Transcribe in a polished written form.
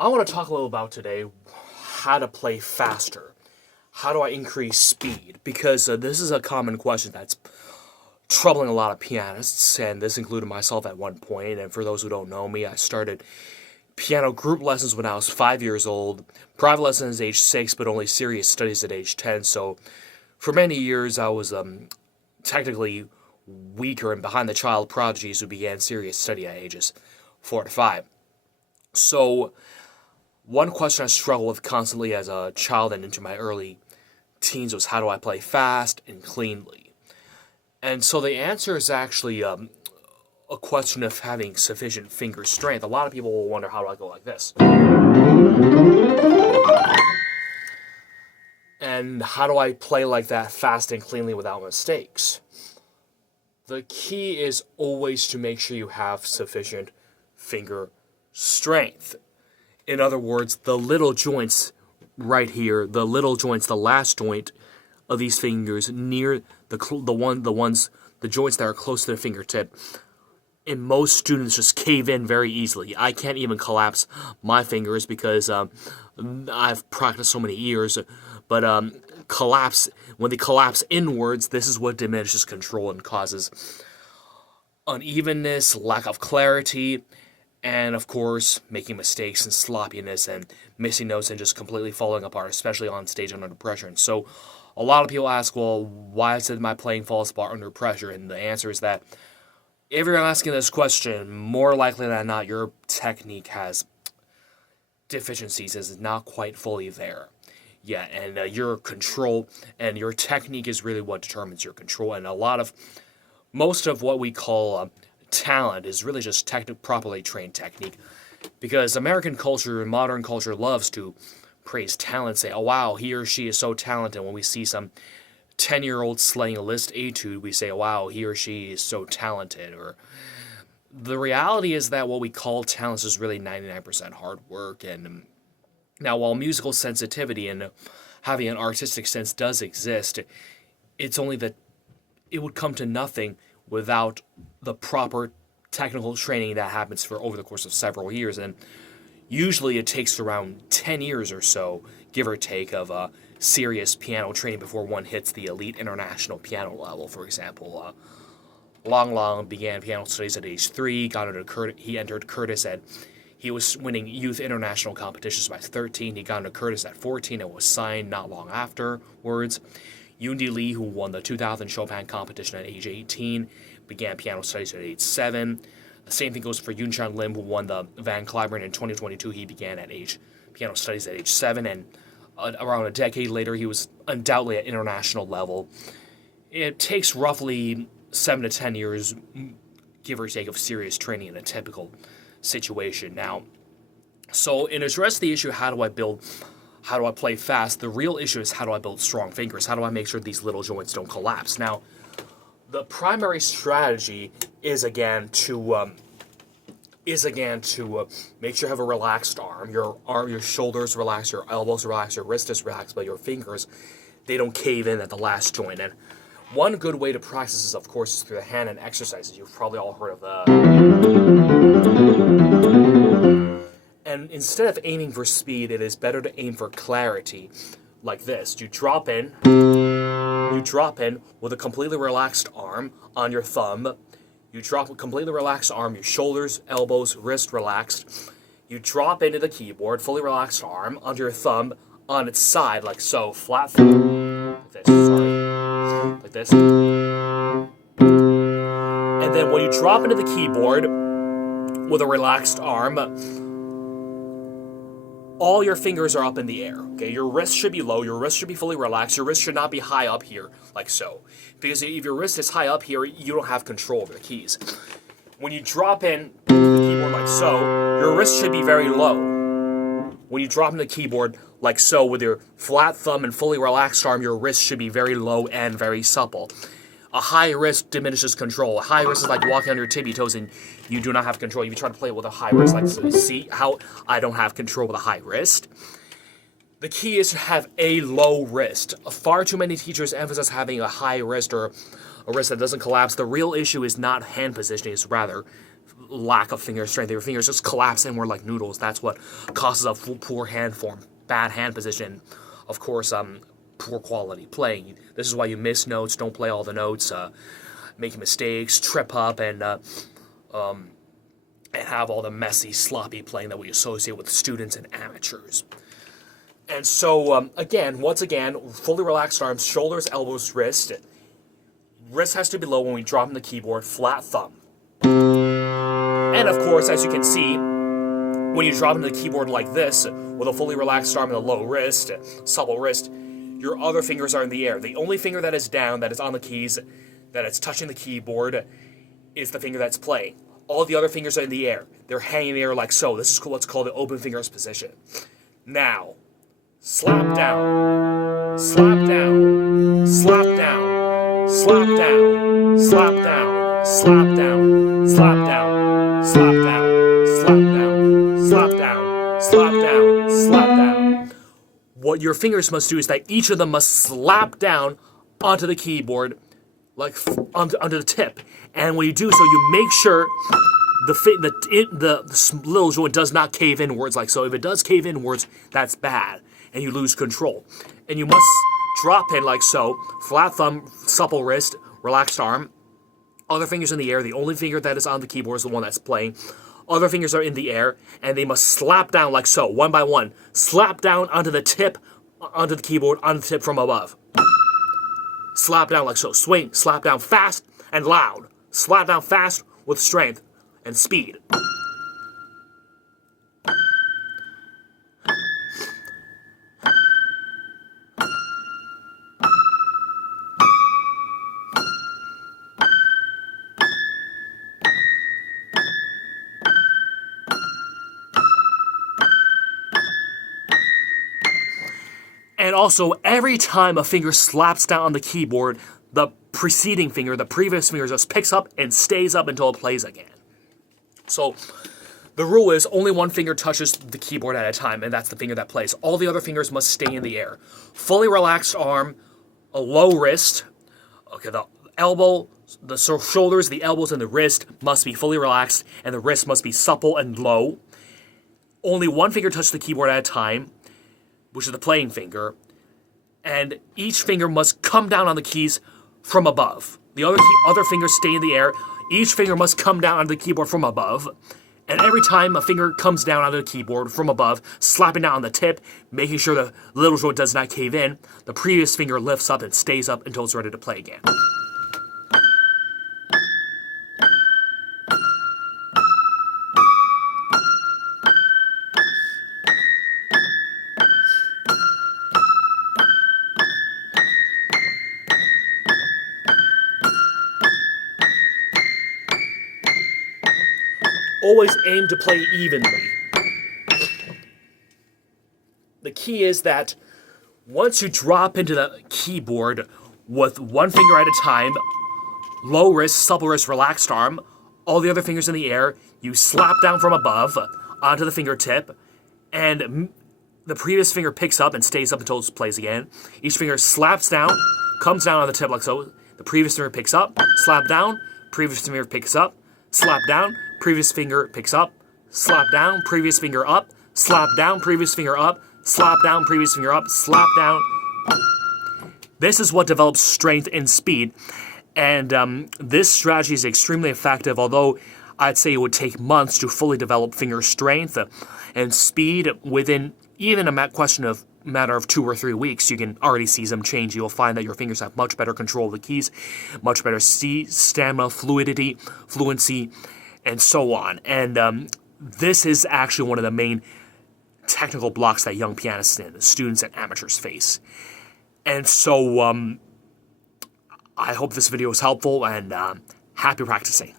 I want to talk a little about today how to play faster. How do I increase speed? Because this is a common question that's troubling a lot of pianists, and this included myself at one point. And for those who don't know me, I started piano group lessons when I was 5 years old, private lessons at age 6, but only serious studies at age 10. So for many years, I was technically weaker and behind the child prodigies who began serious study at ages 4 to 5. So one question I struggled with constantly as a child and into my early teens was how do I play fast and cleanly? And so the answer is actually a question of having sufficient finger strength. A lot of people will wonder, how do I go like this? And how do I play like that fast and cleanly without mistakes? The key is always to make sure you have sufficient finger strength. In other words, the little joints right here, the little joints, the last joint of these fingers near the joints that are close to the fingertip, and most students just cave in very easily. I can't even collapse my fingers because I've practiced so many years. But when they collapse inwards, this is what diminishes control and causes unevenness, lack of clarity, and of course, making mistakes and sloppiness and missing notes and just completely falling apart, especially on stage under pressure. And so a lot of people ask, well, why is it my playing falls apart under pressure? And the answer is that if you're asking this question, more likely than not, your technique has deficiencies, is not quite fully there yet. And your control and your technique is really what determines your control. And most of what we call talent is really just properly trained technique. Because American culture and modern culture loves to praise talent, say, oh wow, he or she is so talented. When we see some 10-year-old slaying a Liszt etude, we say, wow, he or she is so talented. Or the reality is that what we call talent is really 99% hard work. And now, while musical sensitivity and having an artistic sense does exist, it's only that it would come to nothing without the proper technical training that happens for over the course of several years. And usually it takes around 10 years or so, give or take, of serious piano training before one hits the elite international piano level. For example, Lang Lang began piano studies at age 3, he entered Curtis he was winning youth international competitions by 13. He got into Curtis at 14 and was signed not long afterwards. Yundi Lee, who won the 2000 Chopin competition at age 18, began piano studies at age 7. The same thing goes for Yunshan Lim, who won the Van Cliburn in 2022. He began piano studies at age 7, and around a decade later, he was undoubtedly at international level. It takes roughly 7 to 10 years, give or take, of serious training in a typical situation. Now, so in address the issue, how do I play fast? The real issue is, how do I build strong fingers? How do I make sure these little joints don't collapse? Now, the primary strategy is again to make sure you have a relaxed arm. Your shoulders relax, your elbows relax, your wrist is relaxed, but your fingers, they don't cave in at the last joint. And one good way to practice this, of course, is through the hand and exercises. You've probably all heard of And instead of aiming for speed, it is better to aim for clarity, like this. You drop in with a completely relaxed arm on your thumb. You drop a completely relaxed arm, your shoulders, elbows, wrist relaxed. You drop into the keyboard, fully relaxed arm, under your thumb, on its side, like so, flat thumb, like this, like this. And then when you drop into the keyboard with a relaxed arm, all your fingers are up in the air, okay? Your wrist should be low, your wrist should be fully relaxed, your wrist should not be high up here, like so. Because if your wrist is high up here, you don't have control over the keys. When you drop in the keyboard like so, your wrist should be very low. When you drop in the keyboard like so with your flat thumb and fully relaxed arm, your wrist should be very low and very supple. A high wrist diminishes control. A high wrist is like walking on your tippy toes and you do not have control. If you try to play it with a high wrist, like so, see how I don't have control with a high wrist? The key is to have a low wrist. Far too many teachers emphasize having a high wrist or a wrist that doesn't collapse. The real issue is not hand positioning, it's rather lack of finger strength. Your fingers just collapse inward like noodles. That's what causes a poor hand form, bad hand position. Of course, poor quality playing. This is why you miss notes, don't play all the notes, make mistakes, trip up, and have all the messy, sloppy playing that we associate with students and amateurs. And so, once again, fully relaxed arms, shoulders, elbows, wrist. Wrist has to be low when we drop on the keyboard, flat thumb. And of course, as you can see, when you drop into the keyboard like this, with a fully relaxed arm and a low wrist, supple wrist, your other fingers are in the air. The only finger that is down, that is on the keys, that is touching the keyboard, is the finger that's playing. All the other fingers are in the air. They're hanging in the air like so. This is what's called the open fingers position. Now, slap down, slap down, slap down, slap down, slap down, slap down, slap down, slap down, slap down, slap down, slap down, slap down. What your fingers must do is that each of them must slap down onto the keyboard, like onto the tip. And when you do so, you make sure the little joint does not cave inwards like so. If it does cave inwards, that's bad, and you lose control. And you must drop in like so, flat thumb, supple wrist, relaxed arm, other fingers in the air. The only finger that is on the keyboard is the one that's playing. Other fingers are in the air, and they must slap down like so, one by one. Slap down onto the tip, onto the keyboard, on the tip from above. Slap down like so. Swing, slap down fast and loud. Slap down fast with strength and speed. And also, every time a finger slaps down on the keyboard, the preceding finger, the previous finger, just picks up and stays up until it plays again. So, the rule is only one finger touches the keyboard at a time, and that's the finger that plays. All the other fingers must stay in the air. Fully relaxed arm, a low wrist. Okay, the elbow, the shoulders, the elbows, and the wrist must be fully relaxed, and the wrist must be supple and low. Only one finger touches the keyboard at a time, which is the playing finger, and each finger must come down on the keys from above. The other fingers stay in the air. Each finger must come down onto the keyboard from above, and every time a finger comes down onto the keyboard from above, slapping down on the tip, making sure the little joint does not cave in, the previous finger lifts up and stays up until it's ready to play again. Always aim to play evenly. The key is that once you drop into the keyboard with one finger at a time, low wrist, supple wrist, relaxed arm, all the other fingers in the air, you slap down from above onto the fingertip, and the previous finger picks up and stays up until it plays again. Each finger slaps down, comes down on the tip like so. The previous finger picks up, slap down, previous finger picks up, slap down, previous finger picks up, slap down, previous finger up, slap down, previous finger up, slap down, previous finger up, slap down. This is what develops strength and speed, and this strategy is extremely effective, although I'd say it would take months to fully develop finger strength and speed. Within even a matter of 2 or 3 weeks, you can already see some change. You'll find that your fingers have much better control of the keys, much better stamina, fluidity, fluency, and so on. And this is actually one of the main technical blocks that young pianists and students and amateurs face. And so I hope this video was helpful, and happy practicing.